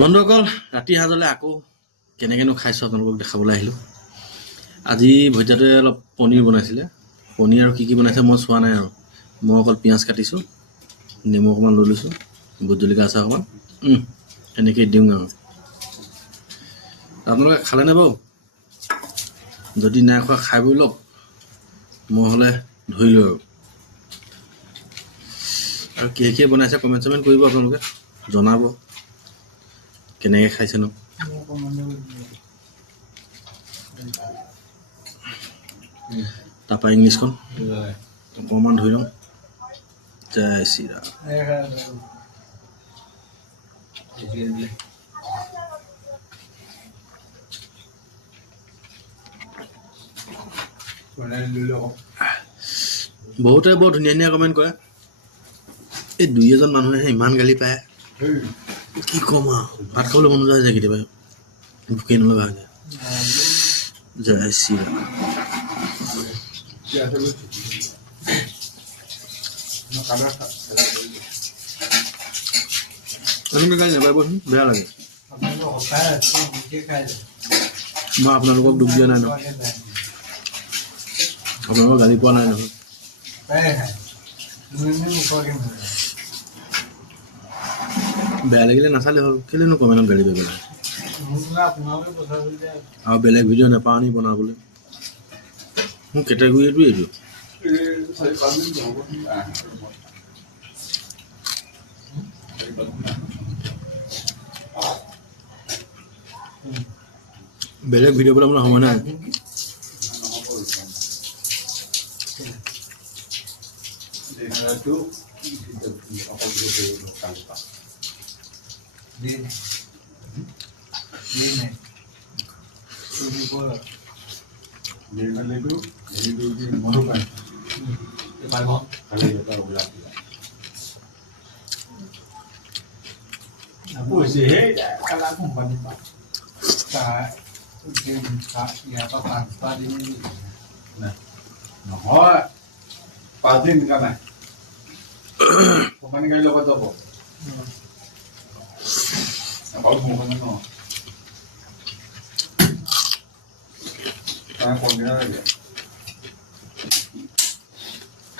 বন্ধুসকল, ৰাতি সাজলে আকৌ কেনেকেনো খাইছোঁ আপোনালোকক দেখাবলৈ আহিলোঁ। আজি ভৈজাটোৱে অলপ পনীৰ বনাইছিলে। পনীৰ আৰু কি বনাইছে মই চোৱা নাই আৰু। মই অকল পিঁয়াজ কাটিছোঁ, নেমু অকণমান লৈ লৈছোঁ, ভোট জলকীয়া আচাৰ অকণমান এনেকৈ দিওঁ আৰু। আপোনালোকে খালেনে বাৰু? যদি নাই খোৱা খাই বৈ লওক, মই হ'লে ধৰিলোঁ আৰু কিহে বনাইছে কমেণ্ট চমেণ্ট কৰিব, আপোনালোকে জনাব কেনেকৈ খাইছেনো। তাৰপৰা ইংলিছখন অকণমান ধৰি লওঁ। জয় শ্ৰীৰাম। বহুতে বৰ ধুনীয়া ধুনীয়া কমেণ্ট কৰে। এই দুই এজন মানুহে ইমান গালি পায়, কি ক'ম আৰু। ভাত খাবলৈ মন যোৱা যায় কেতিয়াবা, ভোকেই নলগা হৈ যায়। জয় শ্ৰীৰাম। এনেকৈ গালি নাপাৰিবচোন, বেয়া লাগে। মই আপোনালোকক দুখ দিয়া নাই ন, আপোনালোকক গালি পোৱা নাই নহয়। বেয়া লাগিলে নাচালে হ'ল, কেলেনো কমেণ্টত গালি পাৰিব লাগে। আৰু বেলেগ ভিডিঅ' নাপাওঁ নি বনাবলৈ। মোৰ কেটেগৰীটো এইটো। বেলেগ ভিডিঅ' বনাবলৈ সময় নাই। নহয় 5 দিন নাই কোম্পানী গাড়ী লগত যাব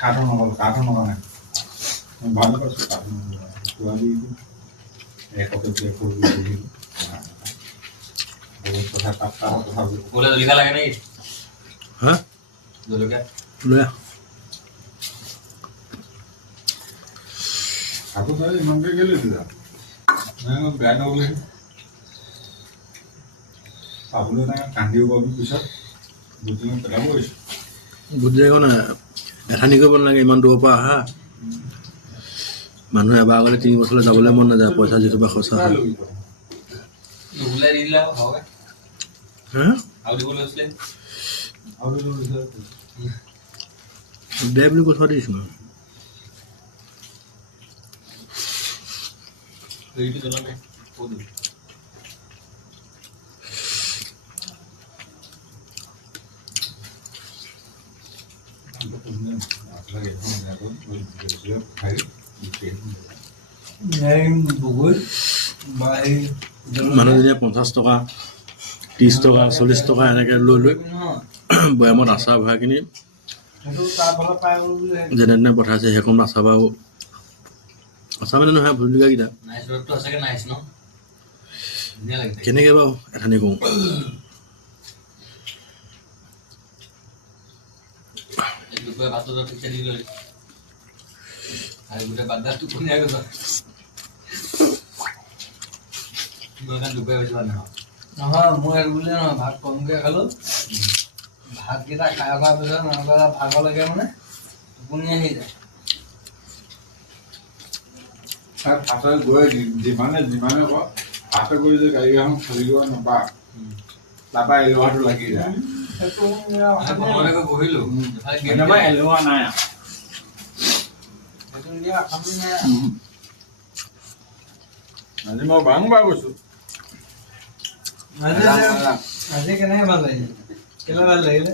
কাঠৰ নগল নাই ভাল পাইছোঁ পোৱালি জলকীয়া লাগে নেকি? হা জলকীয়া লৈ আহ। আকৌ তই ইমানকে গেলে দিলা বেয়া নগ'লে পাবলৈ নাই, কান্দিও পাবি পিছত দুদিনত পেলাব গৈছোঁ। বুজি যাব নাই, এঠানি কৰিব নালাগে। ইমান দূৰৰ পৰা আহা, মানুহে এবাৰ আগতে 3 বছৰলৈ যাবলৈ মন নাযায়, পইচা যিটো বা খৰচা হয়। ওলাই দি দিলে হ'ব। হা আৰু দিব লৈছিলে দে বুলি কথা দিছোঁ মই। হেৰিটো জনালে ক'ত দিব? মানুহজনীয়ে 50 টকা 30 টকা 40 টকা এনেকৈ লৈ বৈয়ামত আচাৰ ভৰাই কিনি যেনে তেনে পঠাইছে। সেইখন আচাৰ বাৰু আচাৰ মানে নহয়, ভুল লগাকেইটা নাইচ ৰ'দটো সঁচাকৈ নাইচ ন, ধুনীয়া লাগে। কেনেকৈ বাৰু এঠানি কৰোঁ। দুপৰীয়া ভাতটো ঠিকছে দি ল'লি আৰু গোটেই বাদ্দাটো কোনে গ'ল দুপৰীয়া বেছি ভাত নাখাওঁ নহয়। মই বুলি নহয়, ভাত কমকৈ খালোঁ। ভাতকেইটা খাই খোৱাৰ পিছত নহ'লে ভাগৰ লাগে, মানে টোপনি আহি যায়। ফাটে গৈ যিমানে কয় ফাটে গৈ যে গাড়ী এখন খালী গৈ নাপায়, তাৰপৰা এলোহাটো লাগি যায়। বহিলোঁ কেনেবা এলোহা নাই আজি মই বাৰম্বাৰ কৈছোঁ। আজি কেনেকৈ ভাল লাগিলে? কেলে ভাল লাগিলে?